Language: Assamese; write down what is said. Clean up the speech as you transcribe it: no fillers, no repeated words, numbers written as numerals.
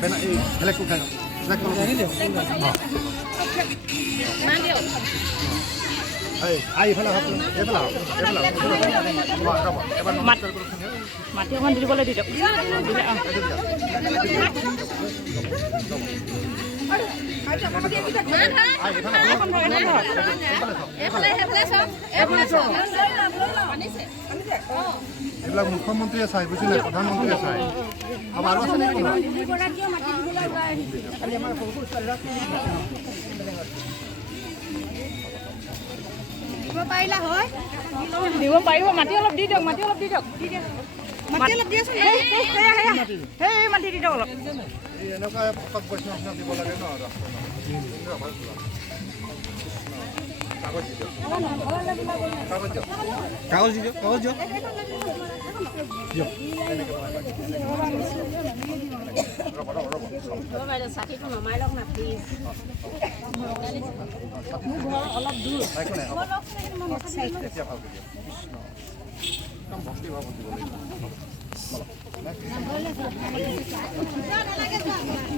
বেলেগটো খাই লওক এইফালে মাটি অকণ দিবলৈ দি দিয়ক এইবিলাক মুখ্যমন্ত্ৰীয়ে চাই বুজিলে প্ৰধানমন্ত্ৰীয়ে চাই আৰু আছে নেকি দিব পাৰিব মাটি অলপ দি দিয়ক মাটি অলপ দি দিয়ক মাটি অলপ দিয়াচোন সেই মাটি দি দিয়ক অলপ এনেকুৱা ভকত বৈষ্ণৱ দিব লাগে ন কাগজ দিয়ক কাগজ দিয়ক চাকিটো নমাই লওক না প্লিজ মোৰ ঘৰ অলপ দূৰ ভক্তি ভাৱ দিব লাগিব